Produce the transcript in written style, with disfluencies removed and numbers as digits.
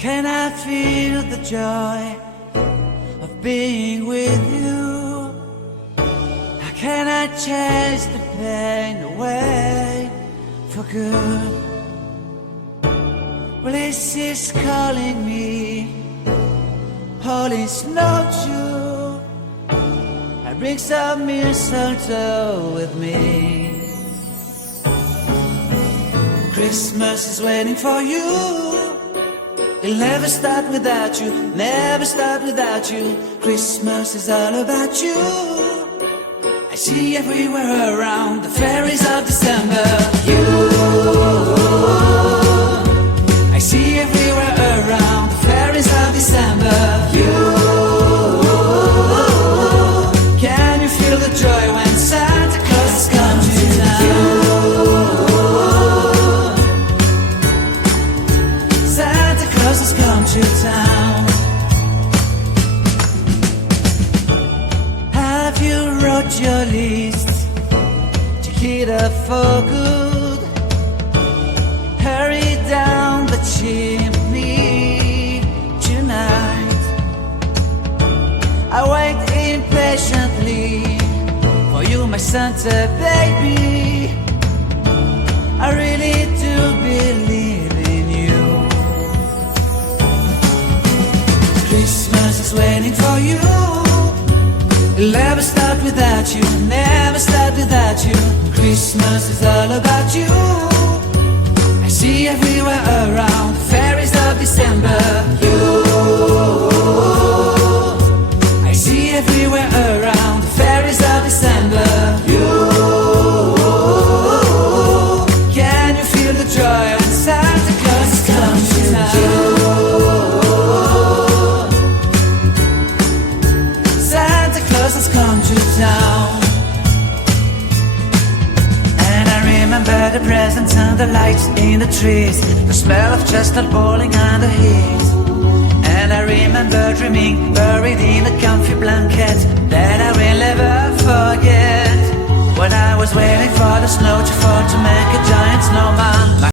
can I feel the joy of being with you? How can I chase the pain away for good? Well, this is calling me, all is not true. I bring some mistletoe with me. Christmas is waiting for you. It'll never start without you, never start without you. Christmas is all about you. I see everywhere around the fairies of December. You, I see everywhere around the fairies of December. You, can you feel the joy when Santa Claus comes to town? Santa Claus has come to town. Have you wrote your list to hit up for good? Hurry down the chimney tonight. I wait impatiently for you, my Santa baby. I really do believe in you. Christmas is waiting for you. It'll never start without you, never start without you. Christmas is all about you. I see everywhere around the fairies of December. You, I see everywhere around the fairies of December. You, can you feel the joy when Santa Claus comes to town? Santa Claus has come to town. And I remember the presents and the lights in the trees, the smell of chestnut boiling on the heat. And I remember dreaming, buried in a comfy blanket that I will never forget. When I was waiting for the snow to fall